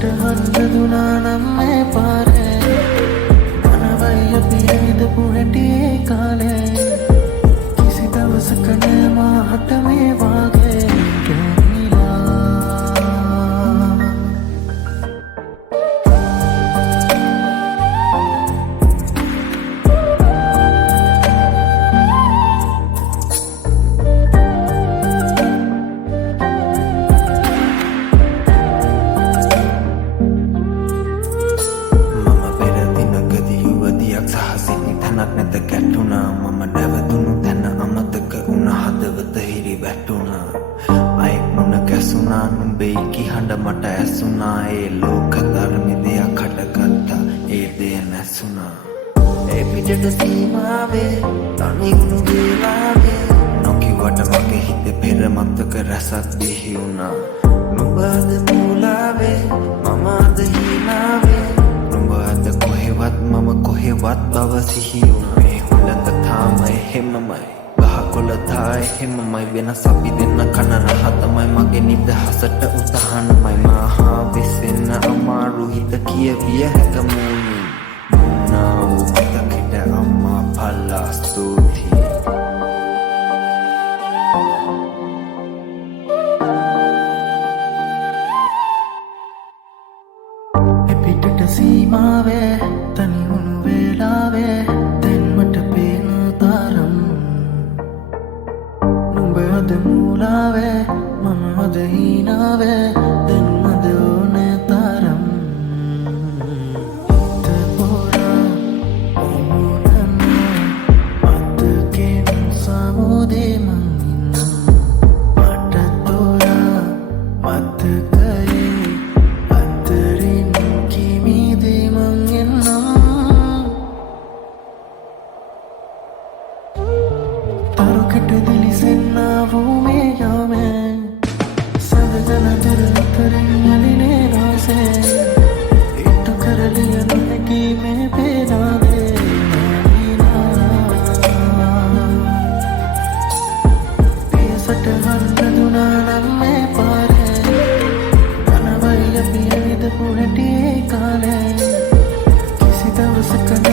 හඳුනා නම් මේ පාරේ අනවයි අපි ඇවිදපු හැටි ඒ කාලේ කිසි දවසක නෑ මාහට මේ වාගේ නැත ගැටුණා මම නැවතුණු තැන අමතක වුණ හදවත හිරි වැටුණා අයෙක් මුණ ගැසුණා නුඹේ කිහඬ මට ඇසුණා ඒ ලෝක ධර්මෙ දෙයක් හටගත්තා ඒ දෙය නැසුණා ඒ පිටට සීමාවේ තනිවුණු වේලාවේ නොකිවට මගේ හිතේ පෙර මතක රැසක් බිහි වුණා නුඹ අද මූලාවේ මම අද හීනාවේ නුඹ අද කොහෙවත් මම කොහෙවත් බව සිහි වුණේ හොළඟ තාම එහෙමමයි ගහකොළ තා එහෙමමයි වෙනස් අපි දෙන්න කන රහතමයි මගේ නිදහසට උදාහරණමයි මහා විසින්න අමාරු හිත කියවිය හැක මූණින් මුන්නා වූ මතකෙට අම්මා පල්ලා ස්තුතියි එපිටට සීමාවේ තනිවුණු වේලාවේ දැන් මට පේන තරම් නුඹ අද මූලාවේ මම අද හීනාවේ දැන් අද ඕනේ තරම් හිත පොරා ඔමුණන මතකෙන් සමුදේ මං ඉන්නම් මට තෝරා මතකයේ අතරින් කිමිදී මං එන්නම් තරුකට දිලිසෙන්නා වූ මේ යාමේ සඳගන දුර අතරින් යලිනේ රාසේ ඉටු කරලිය නොහැකි මේ පේනාවේ පියසට හඳුනා නම් මේ පාරේ අනවයි අපි ඇවිදපු හැටි ඒ කාලේ කිසි දවසක